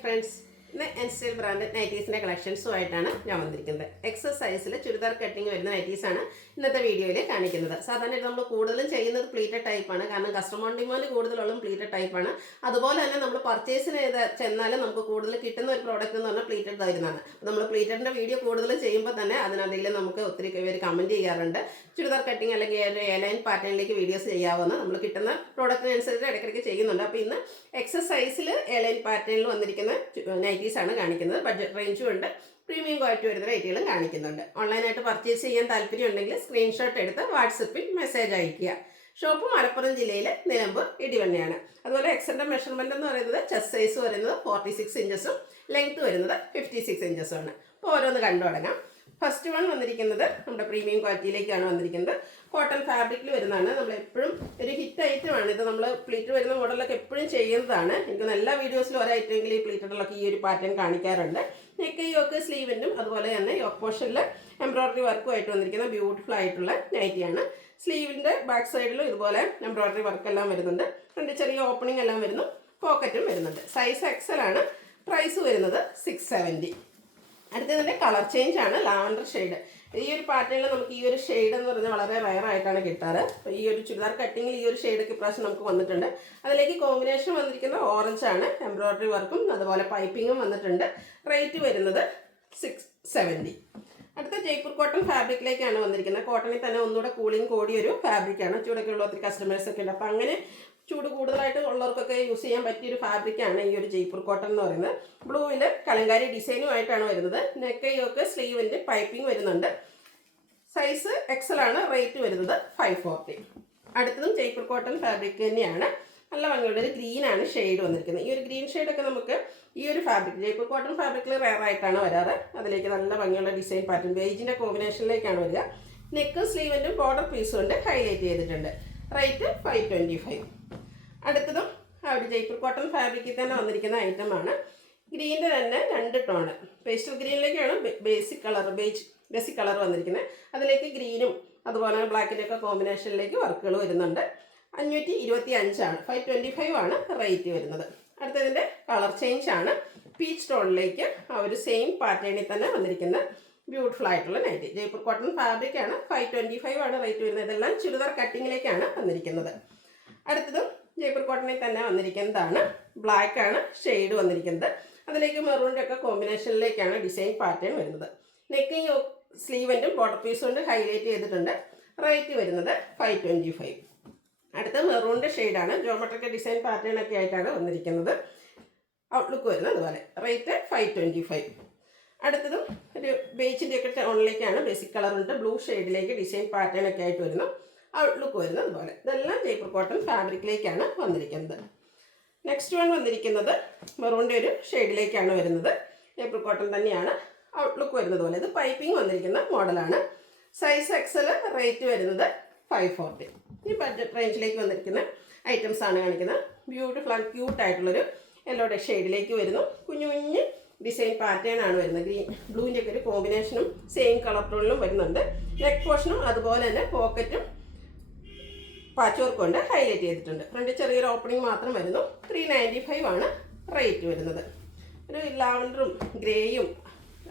Friends, N-Style branded nighties കളക്ഷൻസുമായിട്ടാണ് ഞാൻ വന്നിരിക്കുന്നത്. എക്സസൈസിൽ churidar cutting വരുന്ന നൈറ്റീസാണ് ഇന്നത്തെ വീഡിയോയിൽ കാണിക്കുന്നത്. സാധാരണ നമ്മൾ കൂടുതലും ചെയ്യുന്നത് പ്ലീറ്റഡ് ടൈപ്പാണ്. കാരണം കസ്റ്റമർ ഡിമാൻഡ് കൂടുതലുള്ളതും പ്ലീറ്റഡ് ടൈപ്പാണ്. അതുപോലെ തന്നെ നമ്മൾ പർച്ചേസിന് ചെന്നാലും നമുക്ക് കൂടുതൽ കിട്ടുന്ന ഒരു പ്രോഡക്റ്റ് എന്ന് പറഞ്ഞാൽ പ്ലീറ്റഡ് ആയിരുന്നതാണ്. നമ്മൾ പ്ലീറ്റഡിൻ്റെ വീഡിയോ കൂടുതലും ചെയ്യുമ്പോൾ തന്നെ അതിനകത്ത് നമുക്ക് ഒത്തിരി പേര് കമൻറ്റ് ചെയ്യാറുണ്ട്. ചുരിദാർ കട്ടിങ് അല്ലെങ്കിൽ എയർലൈൻ പാറ്റേണിലേക്ക് വീഡിയോസ് ചെയ്യാവുന്ന നമ്മൾ കിട്ടുന്ന പ്രോഡക്റ്റിനനുസരിച്ച് ഇടയ്ക്കിടയ്ക്ക് ചെയ്യുന്നുണ്ട്. അപ്പോൾ ഇന്ന് എക്സസൈസിൽ എയർലൈൻ പാറ്റേണിൽ വന്നിരിക്കുന്ന നൈറ്റീസാണ് കാണിക്കുന്നത്. ബഡ്ജറ്റ് റേഞ്ചും ഉണ്ട്, പ്രീമിയം ക്വാളിറ്റി വരുന്ന റേറ്റുകളും കാണിക്കുന്നുണ്ട്. ഓൺലൈനായിട്ട് പർച്ചേസ് ചെയ്യാൻ താല്പര്യം ഉണ്ടെങ്കിൽ സ്ക്രീൻഷോട്ട് എടുത്ത് വാട്സപ്പിൽ മെസ്സേജ് അയയ്ക്കുക. ഷോപ്പ് മലപ്പുറം ജില്ലയിലെ നിലമ്പൂർ ഇടിവണ്ണയാണ്. അതുപോലെ എക്സൻ്റെ മെഷർമെൻറ്റ് എന്ന് പറയുന്നത് ചെസ്റ്റ് സൈസ് വരുന്നത് 46 ഇഞ്ചസും ലെങ്ത് വരുന്നത് 56 ഇഞ്ചസും ആണ്. അപ്പോൾ ഓരോന്ന് കണ്ടു തുടങ്ങാം. ഫസ്റ്റ് വൺ വന്നിരിക്കുന്നത് നമ്മുടെ പ്രീമിയം ക്വാളിറ്റിയിലേക്കാണ് വന്നിരിക്കുന്നത്. കോട്ടൺ ഫാബ്രിക്കിൽ വരുന്നതാണ്. നമ്മൾ എപ്പോഴും ഒരു ഹിറ്റ് ഐറ്റമാണ് ഇത്. നമ്മൾ പ്ലീറ്റ് വരുന്ന മോഡലൊക്കെ എപ്പോഴും ചെയ്യുന്നതാണ്. എനിക്ക് എല്ലാ വീഡിയോസിലും ഓരോ ഐറ്റമെങ്കിലും ഈ പ്ലീറ്റഡിലൊക്കെ ഈ ഒരു പാറ്റേൺ കാണിക്കാറുണ്ട്. നെക്ക് യോക്ക് സ്ലീവിനും അതുപോലെ തന്നെ യോക്ക് പോർഷനിൽ എംബ്രോയ്ഡറി വർക്കുമായിട്ട് വന്നിരിക്കുന്ന ബ്യൂട്ടിഫുൾ ആയിട്ടുള്ള നൈറ്റിയാണ്. സ്ലീവിൻ്റെ ബാക്ക് സൈഡിലും ഇതുപോലെ എംബ്രോയ്ഡറി വർക്കെല്ലാം വരുന്നുണ്ട്. രണ്ട് ചെറിയ ഓപ്പണിംഗ് എല്ലാം വരുന്നു, പോക്കറ്റും വരുന്നുണ്ട്. സൈസ് എക്സൽ ആണ്. പ്രൈസ് വരുന്നത് 670. അടുത്തതിൻ്റെ കളർ ചേഞ്ച് ആണ് ലാവൻഡർ ഷെയ്ഡ്. ഈ ഒരു പാറ്റേണിൽ നമുക്ക് ഈ ഒരു ഷെയ്ഡ് എന്ന് പറഞ്ഞാൽ വളരെ റയർ ആയിട്ടാണ് കിട്ടാറ്. ഈ ഒരു ചുരിദാർ കട്ടിങ്ങിൽ ഈ ഒരു ഷെയ്ഡൊക്കെ ഇപ്രാവശ്യം നമുക്ക് വന്നിട്ടുണ്ട്. അതിലേക്ക് കോമ്പിനേഷൻ വന്നിരിക്കുന്ന ഓറഞ്ച് ആണ്. എംബ്രോയ്ഡറി വർക്കും അതുപോലെ പൈപ്പിങ്ങും വന്നിട്ടുണ്ട്. റേറ്റ് വരുന്നത് 670. അടുത്ത ജയ്പൂർ കോട്ടൺ ഫാബ്രിക്കിലേക്കാണ് വന്നിരിക്കുന്നത്. കോട്ടണിൽ തന്നെ ഒന്നുകൂടെ കൂളിംഗ് കൂടിയൊരു ഫാബ്രിക്കാണ്. ചൂടൊക്കെ ഉള്ള ഒത്തിരി കസ്റ്റമേഴ്സൊക്കെ ഉണ്ട്. അപ്പോൾ അങ്ങനെ ചൂട് കൂടുതലായിട്ട് ഉള്ളവർക്കൊക്കെ യൂസ് ചെയ്യാൻ പറ്റിയൊരു ഫാബ്രിക്കാണ് ഈ ഒരു ജയ്പൂർ കോട്ടൺ എന്ന് പറയുന്നത്. ബ്ലൂവിൽ കലങ്കാരി ഡിസൈനുമായിട്ടാണ് വരുന്നത്. നെക്കയൊക്കെ സ്ലീവിൻ്റെ പൈപ്പിംഗ് വരുന്നുണ്ട്. സൈസ് എക്സൽ ആണ്. റേറ്റ് വരുന്നത് 540. അടുത്തതും ജയ്പൂർ കോട്ടൺ ഫാബ്രിക് തന്നെയാണ്. നല്ല ഭംഗിയുള്ള ഒരു ഗ്രീനാണ് ഷെയ്ഡ് വന്നിരിക്കുന്നത്. ഈ ഒരു ഗ്രീൻ ഷെയ്ഡൊക്കെ നമുക്ക് ഈ ഒരു ഫാബ്രിക് ജയ്പൂർ കോട്ടൺ ഫാബ്രിക്കിൽ റെയർ ആയിട്ടാണ് വരാറ്. അതിലേക്ക് നല്ല ഭംഗിയുള്ള ഡിസൈൻ പാറ്റേൺ ബേജിൻ്റെ കോമ്പിനേഷനിലേക്കാണ് വരിക. നെക്കും സ്ലീവിൻ്റെ ബോർഡർ പീസും കൊണ്ട് ഹൈലൈറ്റ് ചെയ്തിട്ടുണ്ട്. റേറ്റ് 525. അടുത്തതും ആ ഒരു ജയ്പൂർ കോട്ടൺ ഫാബ്രിക്കിൽ തന്നെ വന്നിരിക്കുന്ന ഐറ്റമാണ്. ഗ്രീനിൻ്റെ തന്നെ രണ്ട് ടോണ് പേസ്റ്റൽ ഗ്രീനിലേക്കാണ് ബേസിക് കളർ വന്നിരിക്കുന്നത്. അതിലേക്ക് ഗ്രീനും അതുപോലെ ബ്ലാക്കിൻ്റെ ഒക്കെ കോമ്പിനേഷനിലേക്ക് വർക്കുകൾ വരുന്നുണ്ട്. 525 525 ആണ് റേറ്റ് വരുന്നത്. അടുത്തതിൻ്റെ കളർ ചേഞ്ച് ആണ്. പീച്ച് ടോണിലേക്ക് ആ ഒരു സെയിം പാറ്റേണിൽ തന്നെ വന്നിരിക്കുന്ന ബ്യൂട്ടിഫുൾ ആയിട്ടുള്ള നൈറ്റി. ജയ്പൂർ കോട്ടൺ ഫാബ്രിക് ആണ്. 525 ആണ് റേറ്റ് വരുന്നത്. ഇതെല്ലാം ചുരിദാർ കട്ടിങ്ങിലേക്കാണ് വന്നിരിക്കുന്നത്. അടുത്തതും ജയ്പൂർ കോട്ടണിൽ തന്നെ വന്നിരിക്കുന്നതാണ്. ബ്ലാക്ക് ആണ് ഷെയ്ഡ് വന്നിരിക്കുന്നത്. അതിലേക്ക് മെറൂണിൻ്റെ ഒക്കെ കോമ്പിനേഷനിലേക്കാണ് ഡിസൈൻ പാറ്റേൺ വരുന്നത്. നെക്ക് സ്ലീവൻറ്റും ബോർഡർ പീസ് കൊണ്ട് ഹൈലൈറ്റ് ചെയ്തിട്ടുണ്ട്. റേറ്റ് വരുന്നത് 525. അടുത്ത മെറൂണിൻ്റെ ഷെയ്ഡാണ്. ജോമെട്രിക്കൽ ഡിസൈൻ പാറ്റേൺ ഒക്കെ ആയിട്ടാണ് വന്നിരിക്കുന്നത്. ഔട്ട്ലുക്ക് വരുന്നത് അതുപോലെ. റേറ്റ് 525. അടുത്തതും ഒരു ബേജിൻ്റെ ഒക്കെ ടോണിലേക്കാണ്. ബേസിക് കളറുണ്ട്. ബ്ലൂ ഷെയ്ഡിലേക്ക് ഡിസൈൻ പാറ്റേൺ ഒക്കെ ആയിട്ട് വരുന്നു. ഔട്ട്ലുക്ക് വരുന്നത് അതുപോലെ. ഇതെല്ലാം ജയ്പൂർ കോട്ടൺ ഫാബ്രിക്കിലേക്കാണ് വന്നിരിക്കുന്നത്. നെക്സ്റ്റ് വൺ വന്നിരിക്കുന്നത് മെറൂണിൻ്റെ ഒരു ഷെയ്ഡിലേക്കാണ് വരുന്നത്. ജയ്പൂർ കോട്ടൺ തന്നെയാണ്. ഔട്ട്ലുക്ക് വരുന്നത് പോലെ. ഇത് പൈപ്പിംഗ് വന്നിരിക്കുന്ന മോഡലാണ്. Size Excel. റേറ്റ് വരുന്നത് 540. ഈ ബഡ്ജറ്റ് റേഞ്ചിലേക്ക് വന്നിരിക്കുന്ന ഐറ്റംസ് ആണ് കാണിക്കുന്നത്. ബ്യൂട്ടിഫുൾ ആൻഡ് ക്യൂട്ടായിട്ടുള്ളൊരു യെല്ലോയുടെ ഷെയ്ഡിലേക്ക് വരുന്നു. കുഞ്ഞു കുഞ്ഞ് ഡിസൈൻ പാറ്റേൺ ആണ് വരുന്നത്. ഗ്രീൻ ബ്ലൂവിൻ്റെ ഒക്കെ ഒരു കോമ്പിനേഷനും സെയിം കളർ ടോണിലും വരുന്നുണ്ട്. നെക്ക് പോർഷനും അതുപോലെ തന്നെ പോക്കറ്റും പാച്ച് വർക്ക് കൊണ്ട് ഹൈലൈറ്റ് ചെയ്തിട്ടുണ്ട്. ഫ്രണ്ട് ചെറിയൊരു ഓപ്പണിംഗ് മാത്രം വരുന്നു. 395 ആണ് റേറ്റ് വരുന്നത്. ഒരു ലാവൻഡറും ഗ്രേയും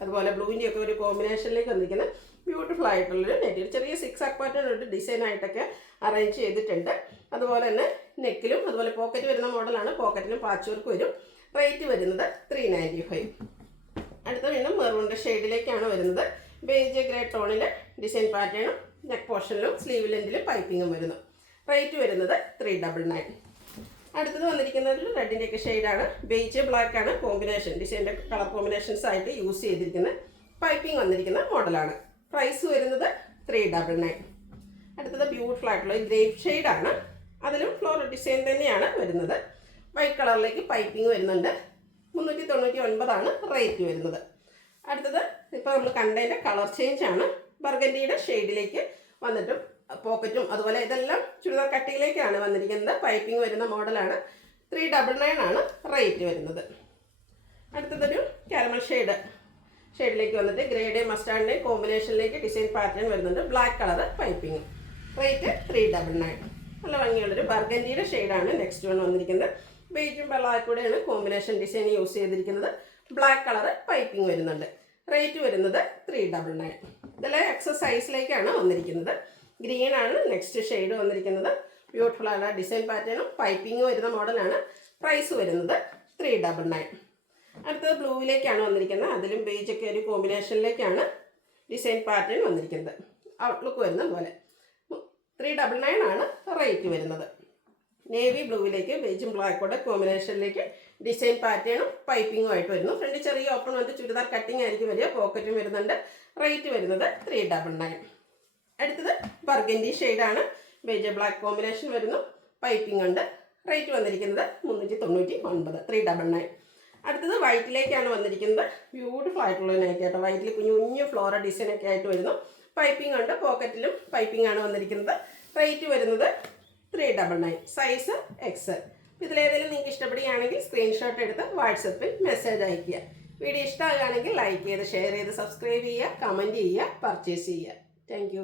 അതുപോലെ ബ്ലൂവിൻ്റെ ഒക്കെ ഒരു കോമ്പിനേഷനിലേക്ക് വന്നിരിക്കുന്ന ബ്യൂട്ടിഫുൾ ആയിട്ടുള്ളൊരു നെറ്റ്. ചെറിയ 6 പാറ്റേൺ ഒരു ഡിസൈനായിട്ടൊക്കെ അറേഞ്ച് ചെയ്തിട്ടുണ്ട്. അതുപോലെ തന്നെ നെക്കിലും അതുപോലെ പോക്കറ്റ് വരുന്ന മോഡലാണ്. പോക്കറ്റിലും പാച്ച് വർക്ക് വരും. റേറ്റ് വരുന്നത് 395. അടുത്ത വീണ്ടും മെറൂണിൻ്റെ ഷെയ്ഡിലേക്കാണ് വരുന്നത്. ബേജ് ഗ്രേ ടോണിൽ ഡിസൈൻ പാറ്റേണും നെക്ക് പോർഷനിലും സ്ലീവ് ലെൻറ്റിലും പൈപ്പിങ്ങും വരുന്നു. റേറ്റ് വരുന്നത് 399. അടുത്തത് വന്നിരിക്കുന്നത് ഒരു റെഡിൻ്റെ ഒക്കെ ഷെയ്ഡാണ്. ബേജ് ബ്ലാക്ക് ആണ് കോമ്പിനേഷൻ. ഡിസൈൻ്റെ കളർ കോമ്പിനേഷൻസ് ആയിട്ട് യൂസ് ചെയ്തിരിക്കുന്ന പൈപ്പിംഗ് വന്നിരിക്കുന്ന മോഡലാണ്. പ്രൈസ് വരുന്നത് 399. അടുത്തത് ബ്യൂട്ടിഫുൾ ആയിട്ടുള്ള ഗ്രേപ്പ് ഷെയ്ഡാണ്. അതിലും ഫ്ലോറൽ ഡിസൈൻ തന്നെയാണ് വരുന്നത്. വൈറ്റ് കളറിലേക്ക് പൈപ്പിംഗ് വരുന്നുണ്ട്. 399 ആണ് റേറ്റ് വരുന്നത്. അടുത്തത് ഇപ്പോൾ നമ്മൾ കണ്ടതിൻ്റെ കളർ ചേഞ്ച് ആണ്. ബർഗൻഡിയുടെ ഷെയ്ഡിലേക്ക് വന്നിട്ടും പോക്കറ്റും അതുപോലെ ഇതെല്ലാം ചുരിദാർ കട്ടിയിലേക്കാണ് വന്നിരിക്കുന്നത്. പൈപ്പിംഗ് വരുന്ന മോഡലാണ്. 399 ആണ് റേറ്റ് വരുന്നത്. അടുത്തതൊരു കാരമൽ ഷെയ്ഡിലേക്ക് വന്നിട്ട് ഗ്രേഡേ മസ്റ്റാർഡിൻ്റെയും കോമ്പിനേഷനിലേക്ക് ഡിസൈൻ പാറ്റേൺ വരുന്നുണ്ട്. Black colour piping. റേറ്റ് 399. നല്ല ഭംഗിയുള്ളൊരു ബർഗൻഡിയുടെ ഷെയ്ഡാണ് നെക്സ്റ്റ് വൺ വന്നിരിക്കുന്നത്. ബേജും ബ്ലാക്ക് കൂടെയാണ് കോമ്പിനേഷൻ ഡിസൈൻ യൂസ് ചെയ്തിരിക്കുന്നത്. ബ്ലാക്ക് കളർ പൈപ്പിംഗ് വരുന്നുണ്ട്. റേറ്റ് വരുന്നത് 399. ഇതിൽ എക്സസ് സൈസിലേക്കാണ് വന്നിരിക്കുന്നത്. ഗ്രീൻ ആണ് നെക്സ്റ്റ് ഷെയ്ഡ് വന്നിരിക്കുന്നത്. ബ്യൂട്ടിഫുൾ ആണ് ഡിസൈൻ പാറ്റേണും പൈപ്പിങ്ങും വരുന്ന മോഡലാണ്. പ്രൈസ് വരുന്നത് 399. അടുത്തത് ബ്ലൂവിലേക്കാണ് വന്നിരിക്കുന്നത്. അതിലും ബേജൊക്കെ ഒരു കോമ്പിനേഷനിലേക്കാണ് ഡിസൈൻ പാറ്റേൺ വന്നിരിക്കുന്നത്. ഔട്ട്ലുക്ക് വരുന്ന പോലെ 399 ആണ് റേറ്റ് വരുന്നത്. നേവി ബ്ലൂവിലേക്ക് ബേജും ബ്ലാക്കോടെ കോമ്പിനേഷനിലേക്ക് ഡിസൈൻ പാറ്റേണും പൈപ്പിങ്ങും ആയിട്ട് വരുന്നു. ഫ്രണ്ട് ചെറിയ ഓപ്പൺ വന്നിട്ട് ചുരിദാർ കട്ടിങ് ആയിരിക്കും വരിക. പോക്കറ്റും വരുന്നുണ്ട്. റേറ്റ് വരുന്നത് 399. അടുത്തത് ബർഗൻഡി ഷെയ്ഡാണ്. ബേജ് ബ്ലാക്ക് കോമ്പിനേഷൻ വരുന്നു. പൈപ്പിംഗ് ഉണ്ട്. റേറ്റ് വന്നിരിക്കുന്നത് 399, 399. അടുത്തത് വൈറ്റിലേക്കാണ് വന്നിരിക്കുന്നത്. ബ്യൂട്ടിഫുൾ ആയിട്ടുള്ള നൈറ്റി ആയിട്ട് വൈറ്റിൽ കുഞ്ഞു കുഞ്ഞു ഫ്ലോറൽ ഡിസൈനൊക്കെ ആയിട്ട് വരുന്നു. പൈപ്പിംഗ് ഉണ്ട്. പോക്കറ്റിലും പൈപ്പിംഗ് ആണ് വന്നിരിക്കുന്നത്. റേറ്റ് വരുന്നത് 399. Size X. ഇതിലേതെങ്കിലും നിങ്ങൾക്ക് ഇഷ്ടപ്പെടുകയാണെങ്കിൽ സ്ക്രീൻഷോട്ട് എടുത്ത് വാട്സപ്പിൽ മെസ്സേജ് അയയ്ക്കുക. വീഡിയോ ഇഷ്ടമാകുകയാണെങ്കിൽ ലൈക്ക് ചെയ്ത് ഷെയർ ചെയ്ത് സബ്സ്ക്രൈബ് ചെയ്യുക, കമൻറ്റ് ചെയ്യുക, പർച്ചേസ് ചെയ്യുക. താങ്ക്